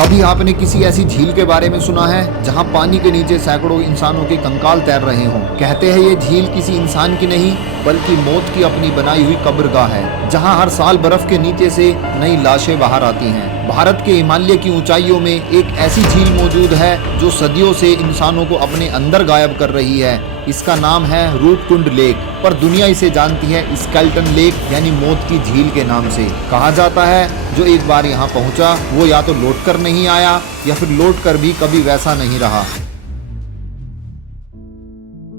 कभी आपने किसी ऐसी झील के बारे में सुना है जहां पानी के नीचे सैकड़ों इंसानों के कंकाल तैर रहे हों? कहते हैं ये झील किसी इंसान की नहीं बल्कि मौत की अपनी बनाई हुई कब्रगाह है, जहां हर साल बर्फ के नीचे से नई लाशें बाहर आती हैं। भारत के हिमालय की ऊंचाइयों में एक ऐसी झील मौजूद है जो सदियों से इंसानों को अपने अंदर गायब कर रही है। इसका नाम है रूपकुंड लेक, पर दुनिया इसे जानती है स्केलेटन लेक यानी मौत की झील के नाम से। कहा जाता है जो एक बार यहाँ पहुंचा वो या तो लौट कर नहीं आया या फिर लौट कर भी कभी वैसा नहीं रहा।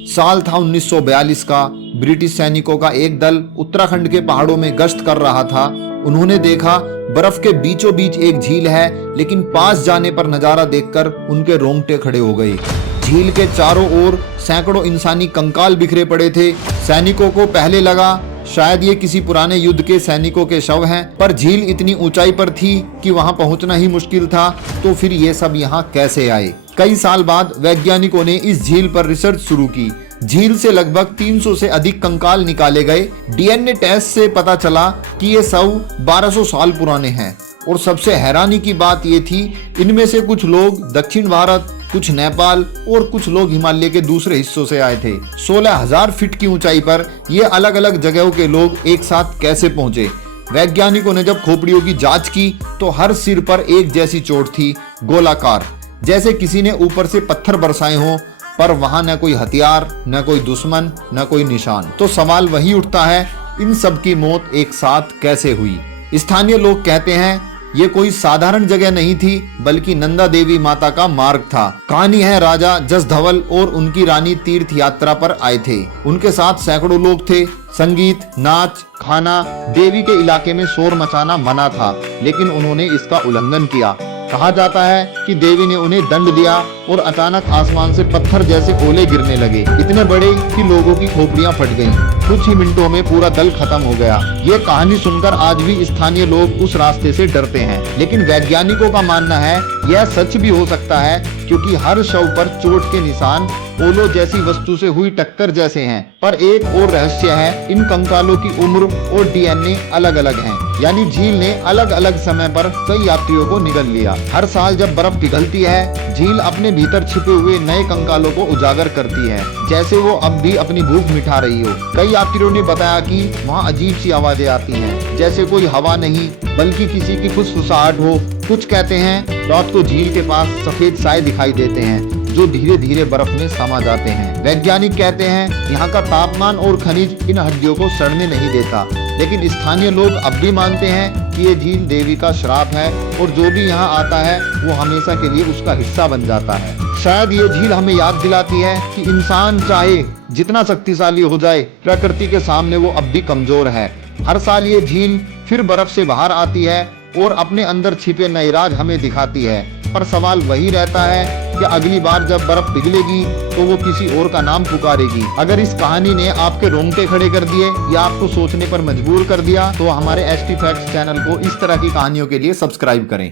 साल था 1942 का। ब्रिटिश सैनिकों का एक दल उत्तराखंड के पहाड़ों में गश्त कर रहा था। उन्होंने देखा बर्फ के बीचों बीच एक झील है, लेकिन पास जाने पर नजारा देखकर उनके रोंगटे खड़े हो गए। झील के चारों ओर सैकड़ों इंसानी कंकाल बिखरे पड़े थे। सैनिकों को पहले लगा शायद ये किसी पुराने युद्ध के सैनिकों के शव हैं, पर झील इतनी ऊंचाई पर थी कि वहां पहुंचना ही मुश्किल था, तो फिर ये सब यहाँ कैसे आए? कई साल बाद वैज्ञानिकों ने इस झील पर रिसर्च शुरू की। झील से लगभग 300 से अधिक कंकाल निकाले गए। डीएनए टेस्ट से पता चला कि ये शव 1200 साल पुराने हैं। और सबसे हैरानी की बात ये थी, इनमें से कुछ लोग दक्षिण भारत, कुछ नेपाल और कुछ लोग हिमालय के दूसरे हिस्सों से आए थे। 16,000 फीट की ऊंचाई पर ये अलग अलग जगहों के लोग एक साथ कैसे पहुंचे? वैज्ञानिकों ने जब खोपड़ियों की जांच की तो हर सिर पर एक जैसी चोट थी, गोलाकार, जैसे किसी ने ऊपर से पत्थर बरसाए हों, पर वहां न कोई हथियार, न कोई दुश्मन, न कोई निशान। तो सवाल वही उठता है, इन सब की मौत एक साथ कैसे हुई? स्थानीय लोग कहते हैं ये कोई साधारण जगह नहीं थी बल्कि नंदा देवी माता का मार्ग था। कहानी है राजा जस धवल और उनकी रानी तीर्थ यात्रा पर आए थे। उनके साथ सैकड़ों लोग थे। संगीत, नाच, खाना, देवी के इलाके में शोर मचाना मना था, लेकिन उन्होंने इसका उल्लंघन किया। कहा जाता है कि देवी ने उन्हें दंड दिया और अचानक आसमान से पत्थर जैसे ओले गिरने लगे, इतने बड़े कि लोगों की खोपड़ियां फट गईं। कुछ ही मिनटों में पूरा दल खत्म हो गया। ये कहानी सुनकर आज भी स्थानीय लोग उस रास्ते से डरते हैं, लेकिन वैज्ञानिकों का मानना है यह सच भी हो सकता है, क्योंकि हर शव पर चोट के निशान ओलों जैसी वस्तु से हुई टक्कर जैसे हैं। पर एक और रहस्य है, इन कंकालों की उम्र और डीएनए अलग अलग हैं, यानी झील ने अलग अलग समय पर कई यात्रियों को निगल लिया। हर साल जब बर्फ पिघलती है, झील अपने भीतर छिपे हुए नए कंकालों को उजागर करती है, जैसे वो अब भी अपनी भूख मिटा रही हो। कई यात्रियों ने बताया कि वहाँ अजीब सी आवाजें आती हैं, जैसे कोई हवा नहीं बल्कि किसी की फुसफुसाहट हो। कुछ कहते हैं रात को झील के पास सफेद साए दिखाई देते हैं जो धीरे धीरे बर्फ में समा जाते हैं। वैज्ञानिक कहते हैं यहाँ का तापमान और खनिज इन हड्डियों को सड़ने नहीं देता, लेकिन स्थानीय लोग अब भी मानते हैं कि ये झील देवी का श्राप है और जो भी यहाँ आता है वो हमेशा के लिए उसका हिस्सा बन जाता है। शायद ये झील हमें याद दिलाती है कि इंसान चाहे जितना शक्तिशाली हो जाए, प्रकृति के सामने वो अब भी कमजोर है। हर साल ये झील फिर बर्फ से बाहर आती है और अपने अंदर छिपे नए राज हमें दिखाती है, पर सवाल वही रहता है कि अगली बार जब बर्फ पिघलेगी तो वो किसी और का नाम पुकारेगी। अगर इस कहानी ने आपके रोंगटे खड़े कर दिए या आपको सोचने पर मजबूर कर दिया तो हमारे एसटी फैक्ट्स चैनल को इस तरह की कहानियों के लिए सब्सक्राइब करें।